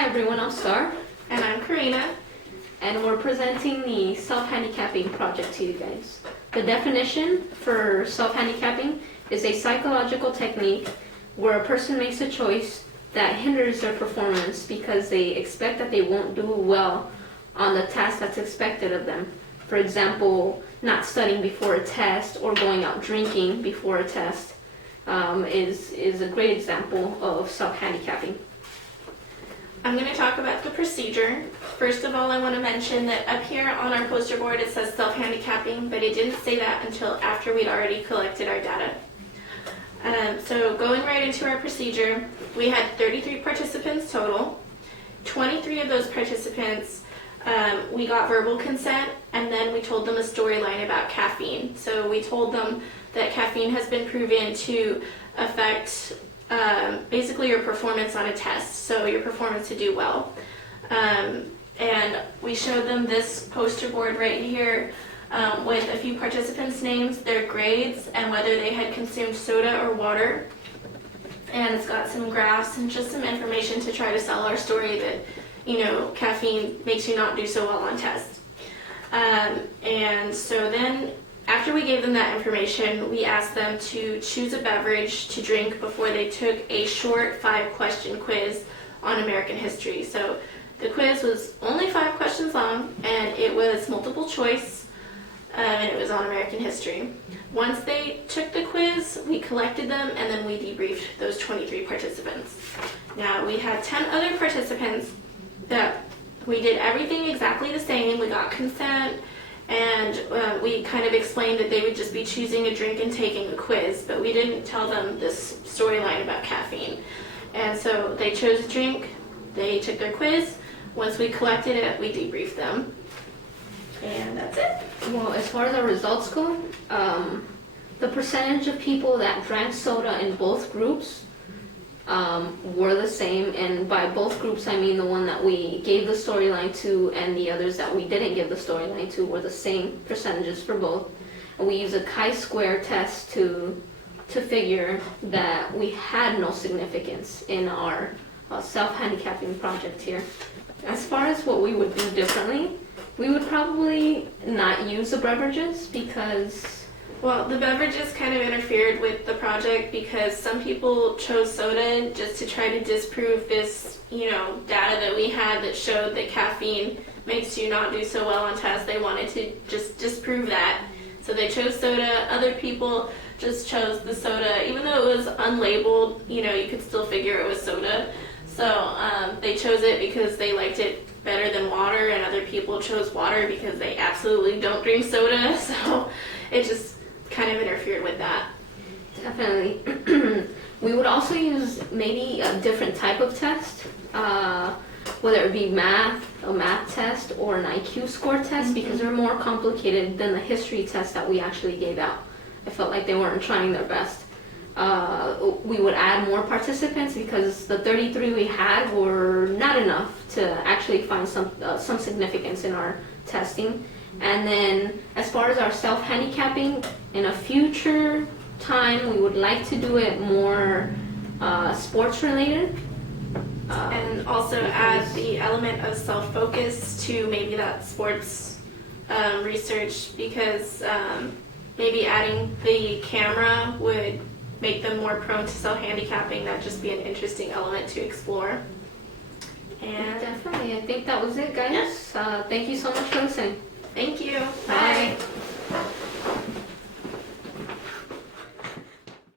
Hi everyone, I'm Star, And I'm Coreena. and we're presenting the self-handicapping project to you guys. The definition for self-handicapping is a psychological technique where a person makes a choice that hinders their performance because they expect that they won't do well on the task that's expected of them. For example, not studying before a test or going out drinking before a test is a great example of self-handicapping. I'm going to talk about the procedure. First of all, I want to mention that up here on our poster board it says self-handicapping, but it didn't say that until after we'd already collected our data. So going right into our procedure, we had 33 participants total. 23 of those participants, we got verbal consent, and then we told them a storyline about caffeine. So we told them that caffeine has been proven to affect basically your performance on a test, so your performance to do well. And we showed them this poster board right here with a few participants' names, their grades, and whether they had consumed soda or water. And it's got some graphs and just some information to try to sell our story that, caffeine makes you not do so well on tests. And so then after we gave them that information, we asked them to choose a beverage to drink before they took a short 5-question quiz on American history. So the quiz was only 5 questions long, and it was multiple choice, and it was on American history. Once they took the quiz, we collected them, and then we debriefed those 23 participants. Now, we had 10 other participants that we did everything exactly the same. We got consent, and we kind of explained that they would just be choosing a drink and taking a quiz, but we didn't tell them this storyline about caffeine. And so they chose a drink, they took their quiz. Once we collected it, we debriefed them. And that's it. Well, as far as our results go, the percentage of people that drank soda in both groups were the same, and by both groups I mean the one that we gave the storyline to and the others that we didn't give the storyline to were the same percentages for both. And we use a chi-square test to figure that we had no significance in our self-handicapping project here. As far as what we would do differently, we would probably not use the beverages because Well, the beverages kind of interfered with the project because some people chose soda just to try to disprove this, data that we had that showed that caffeine makes you not do so well on tests. They wanted to just disprove that. So they chose soda. Other people just chose the soda. Even though it was unlabeled, you could still figure it was soda. So they chose it because they liked it better than water, and other people chose water because they absolutely don't drink soda. So it just kind of interfered with that. Definitely. We would also use maybe a different type of test, whether it be a math test, or an IQ score test, because they're more complicated than the history test that we actually gave out. I felt like they weren't trying their best. We would add more participants because the 33 we had were not enough to actually find some significance in our testing. And then as far as our self-handicapping, in a future time we would like to do it more sports related. And also add the element of self-focus to maybe that sports research, because maybe adding the camera would make them more prone to self-handicapping. That'd just be an interesting element to explore. And Definitely, I think that was it, guys. Thank you so much for listening. thank you. Bye.